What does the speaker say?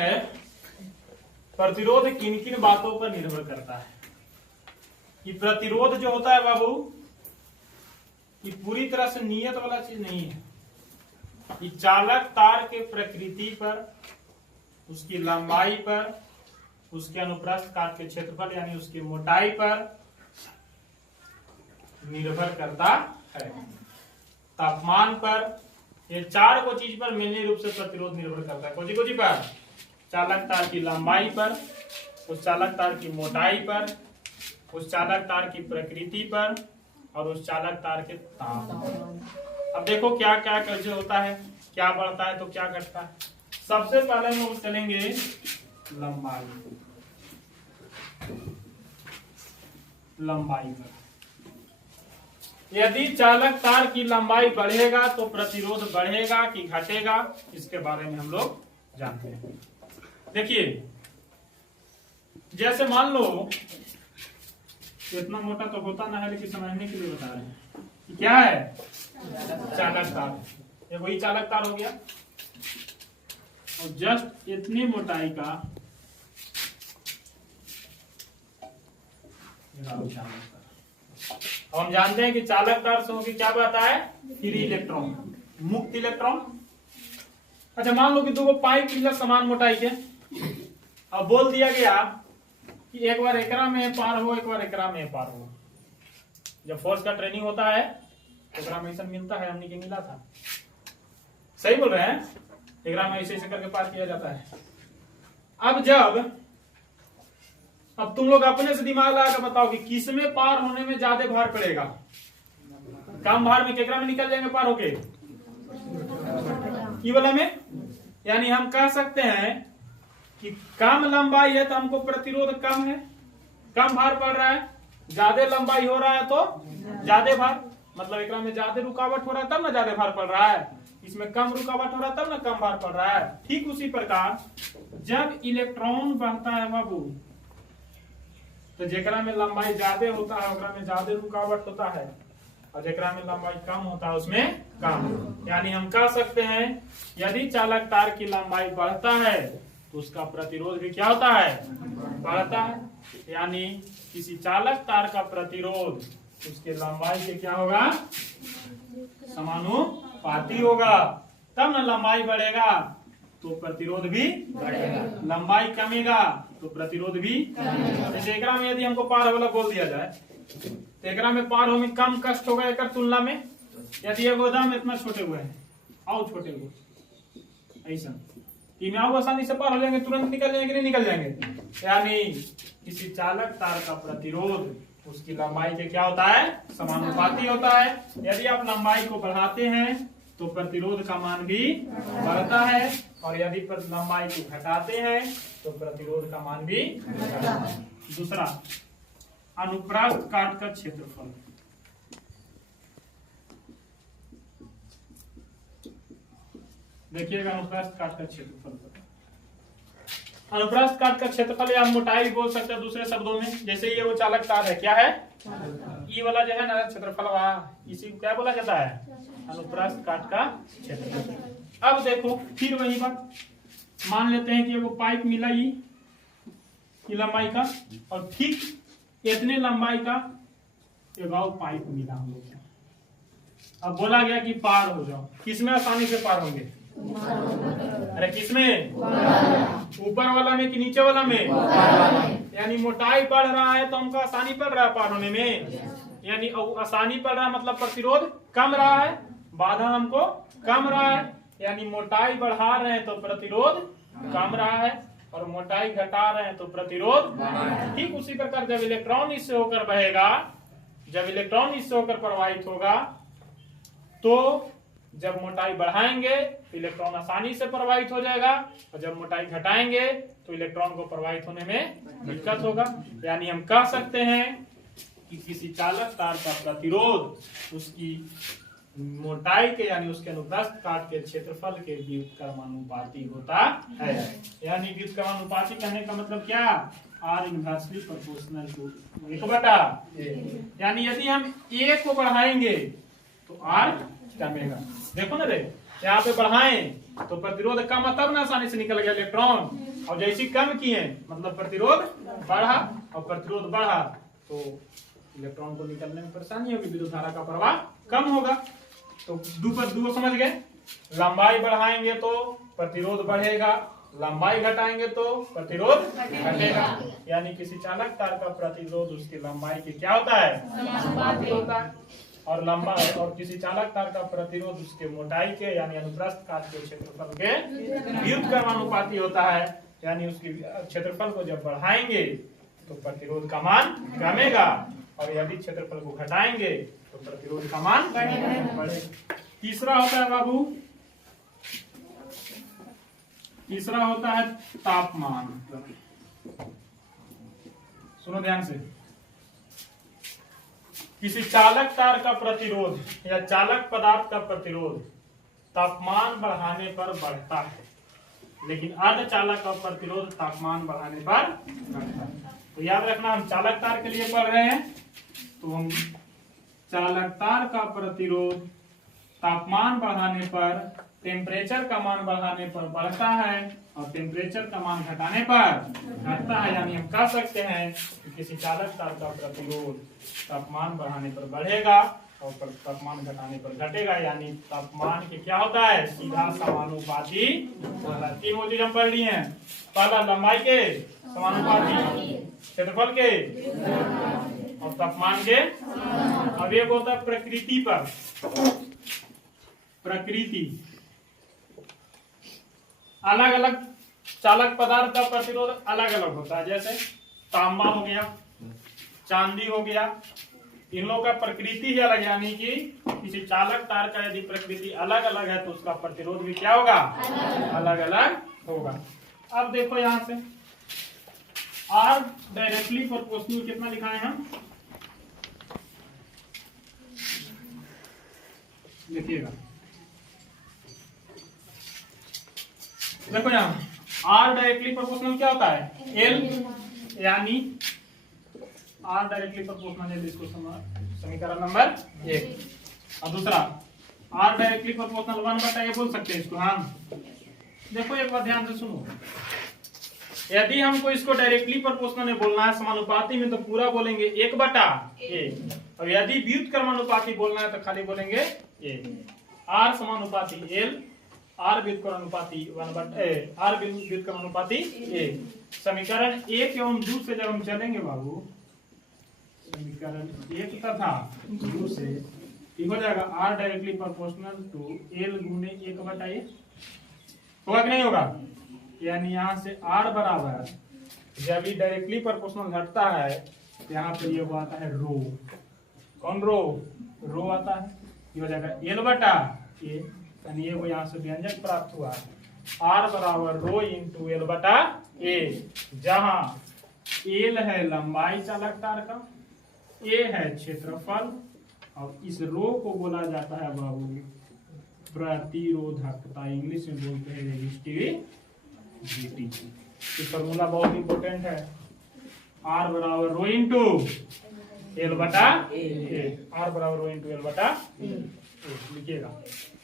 है प्रतिरोध किन किन बातों पर निर्भर करता है। कि प्रतिरोध जो होता है बाबू, ये पूरी तरह से नियत वाला चीज नहीं है। ये चालक तार के प्रकृति पर, उसकी लंबाई पर, उसके अनुप्रस्थ काट के क्षेत्रफल यानी उसकी मोटाई पर निर्भर करता है। तापमान पर, ये चार को चीज पर मेनली रूप से प्रतिरोध निर्भर करता है। कोची कोची पर? चालक तार की लंबाई पर, उस चालक तार की मोटाई पर, उस चालक तार की प्रकृति पर और उस चालक तार के ताप पर। अब देखो क्या क्या कैसे होता है, क्या बढ़ता है तो क्या घटता है। सबसे पहले हम चलेंगे लंबाई। लंबाई पर यदि चालक तार की लंबाई बढ़ेगा तो प्रतिरोध बढ़ेगा कि घटेगा, इसके बारे में हम लोग जानते हैं। देखिए, जैसे मान लो इतना मोटा तो होता ना है, लेकिन समझने के लिए बता रहे हैं। क्या है? चालक तार। ये वही चालक तार हो गया और जस्ट इतनी मोटाई का चालक तार। और हम जानते हैं कि चालक तार से होगी क्या बता है? फ्री इलेक्ट्रॉन, मुक्त इलेक्ट्रॉन। अच्छा, मान लो कि दो पाइप मिला समान मोटाई के, अब बोल दिया गया कि एक बार एकरा में पार हो, एक बार एकरा में पार हो। जब फोर्स का ट्रेनिंग होता है एकरा में ऐसा मिलता है, हमने के मिला था। सही बोल रहे हैं? एकरा में ऐसे ऐसे करके पार किया जाता है। अब तुम लोग अपने से दिमाग लगा कर बताओ कि किसमें पार होने में ज्यादा भार पड़ेगा? कम भार में केकरा में निकल जाएंगे पार होके? ई वाला में। यानी हम कह सकते हैं कि कम लंबाई है तो हमको प्रतिरोध कम है, कम भार पड़ रहा है। ज्यादा लंबाई हो रहा है तो ज्यादा भार, मतलब एकरा में ज्यादा रुकावट हो रहा है तब ना ज्यादा भार पड़ रहा है, इसमें कम रुकावट हो रहा है तब ना कम भार पड़ रहा है। ठीक उसी प्रकार जब इलेक्ट्रॉन बढ़ता है बाबू, तो जेकरा में लंबाई ज्यादा होता है ओकरा में ज्यादा रुकावट होता है, और जेकरा में लंबाई कम होता है उसमें कम। यानी हम कह सकते हैं यदि चालक तार की लंबाई बढ़ता है तो उसका प्रतिरोध भी क्या होता है? बढ़ता है। यानी किसी चालक तार का प्रतिरोध उसके लंबाई से क्या होगा? समानुपाती होगा। तब न लंबाई बढ़ेगा तो प्रतिरोध भी बढ़ेगा, लंबाई कमेगा तो प्रतिरोध भी। जैसे एकरा में यदि हमको पार वाला बोल दिया जाए तो एकरा में पार होने में कम कष्ट होगा एक तुलना में। यदि ये गोदाम इतना छोटे हुए हैं आओ छोटे हुए ऐसा कि आओ आसानी से पार हो जाएंगे, तुरंत निकल जाएंगे, नहीं निकल जाएंगे। यानी किसी चालक तार का प्रतिरोध उसकी लंबाई के क्या होता है? समानुपाती होता है। यदि आप लंबाई को बढ़ाते हैं तो प्रतिरोध का मान भी बढ़ता है, और यदि लंबाई को घटाते हैं तो प्रतिरोध का मान भी घटता है। दूसरा, अनुप्रस्थ काट का क्षेत्रफल। देखिएगा अनुप्रस्थ काट का क्षेत्रफल। अनुप्रस्थ काट का क्षेत्रफल या मोटाई बोल सकते हैं दूसरे शब्दों में। जैसे ये वो चालक तार है, क्या है? ई वाला जो है ना क्षेत्रफल, इसी को क्या बोला जाता है? अनुप्रस्थ काट का क्षेत्रफल। अब देखो फिर वही बात, मान लेते हैं कि वो पाइप मिला ये लंबाई का, और ठीक इतने लंबाई का एक और पाइप मिला हम लोग को। अब बोला गया कि पार हो जाओ, किसमें आसानी से पार होंगे? अरे किसमें? ऊपर वाला में कि नीचे वाला में? यानी मोटाई बढ़ रहा है तो हमको आसानी पड़ रहा है पार होने में। यानी आसानी पड़ रहा है मतलब प्रतिरोध कम रहा है, बाधा हमको कम रहा है। यानी मोटाई बढ़ा रहे हैं तो प्रतिरोध कम रहा है, और मोटाई घटा रहे हैं तो प्रतिरोध। ठीक उसी प्रकार जब इलेक्ट्रॉन इससे होकर बहेगा, जब इलेक्ट्रॉन इससे होकर प्रवाहित होगा, तो जब मोटाई बढ़ाएंगे तो इलेक्ट्रॉन आसानी से प्रवाहित हो जाएगा, और जब मोटाई घटाएंगे तो इलेक्ट्रॉन को प्रवाहित होने में दिक्कत होगा। यानी हम कह सकते हैं कि किसी चालक तार का प्रतिरोध उसकी मोटाई के यानी उसके अनुप्रस्थ काट के क्षेत्रफल के व्युत्क्रमानुपाती होता है। यानी व्युत्क्रमानुपाती कहने का मतलब क्या? R inversely proportional to 1/a। यानी यदि हम ए को बढ़ाएंगे तो आर कमेगा। देखो ना रे, यहाँ पे बढ़ाएं तो प्रतिरोध कम, तब ना आसानी से निकल गया इलेक्ट्रॉन। और जैसे कम किए मतलब प्रतिरोध बढ़ा, और प्रतिरोध बढ़ा तो इलेक्ट्रॉन को निकलने में परेशानी होगी, विद्युत धारा का प्रवाह कम होगा। तो दो पर दो समझ गए, लंबाई बढ़ाएंगे तो प्रतिरोध बढ़ेगा, लंबाई घटाएंगे तो प्रतिरोध घटेगा। यानी किसी चालक तार का प्रतिरोध उसकी लंबाई के क्या होता है, समानुपाती होता है, और लंबाई और किसी चालक तार का प्रतिरोध उसके मोटाई के यानी अनुप्रस्थ काट के क्षेत्रफल के व्युत्क्रमानुपाती होता है। यानी उसकी क्षेत्रफल को जब बढ़ाएंगे तो प्रतिरोध का मान कमेगा, और यदि क्षेत्रफल को घटाएंगे तो प्रतिरोध का मान बढ़ेगा। तीसरा होता है बाबू, तीसरा होता है तापमान। सुनो ध्यान से, किसी चालक तार का प्रतिरोध या चालक पदार्थ का प्रतिरोध तापमान बढ़ाने पर बढ़ता है, लेकिन अर्धचालक का प्रतिरोध तापमान बढ़ाने पर घटता है। तो याद रखना, हम चालक तार के लिए पढ़ रहे हैं, तो हम चालक तार का प्रतिरोध तापमान बढ़ाने पर, टेम्परेचर का मान बढ़ाने पर बढ़ता है, और टेम्परेचर का मान घटाने पर घटता है। यानी हम कह सकते हैं कि किसी चालक तार का प्रतिरोध तापमान बढ़ाने पर बढ़ेगा और तापमान घटाने पर घटेगा। यानी तापमान के क्या होता है, सीधा समानुपाती होता है। तीन चीज हम पढ़ लिए हैं, पहला लंबाई के समानुपाती, क्षेत्रफल के और तापमान के। अब एक होता है प्रकृति पर, प्रकृति अलग अलग चालक पदार्थ का प्रतिरोध अलग अलग होता है। जैसे तांबा हो गया, चांदी हो गया, इन लोगों का प्रकृति ही अलग, यानी कि किसी चालक तार का यदि प्रकृति अलग अलग है तो उसका प्रतिरोध भी क्या होगा, अलग अलग होगा। अब देखो यहां से आर डायरेक्टली प्रोपोर्शनल कितना लिखा है हम, लिखिएगा। देखो यहाँ आर डायरेक्टली प्रोपोर्शनल क्या होता है, एल, यानी आर डायरेक्टली प्रोपोर्शनल है, इसको समीकरण नंबर 1। और दूसरा आर डायरेक्टली प्रोपोर्शनल 1/a बोल सकते हैं इसको हम। देखो एक बात ध्यान से सुनो, यदि हमको इसको डायरेक्टली प्रोपोर्शनल में बोलना है समानुपाती में तो पूरा बोलेंगे 1/a, और यदि व्युत्क्रमानुपाती बोलना है तो खाली बोलेंगे a। आर समानुपाती एल, आर व्युत्क्रमानुपाती 1/a, आर व्युत्क्रमानुपाती a। समीकरण 1 एवं 2 से जब हम चलेंगे बाबू, समीकरण 1 तथा 2 से हो जाएगा R directly proportional to L गुने 1/a, होगा कि नहीं होगा। यानी यहाँ से आर बराबर, जब ये डायरेक्टली प्रोपोर्शनल घटता है तो यहाँ पे ये आता है रो, कौन रो, रो आता है, ये हो जाएगा L/A, यानी ये वो यहाँ से व्यंजक प्राप्त हुआ, आर बराबर रो इंटू L/A, जहाँ एल है लंबाई चालक तार का, ए है क्षेत्रफल, और इस रो को बोला जाता है बाबू प्रतिरोधकता, इंग्लिश में बोलते हैं रेजिस्टिविटी। ये फॉर्मूला बहुत इंपॉर्टेंट है, आर बराबर रो इंटू L/A, आर बराबर रो इंटू L/A लिखिएगा।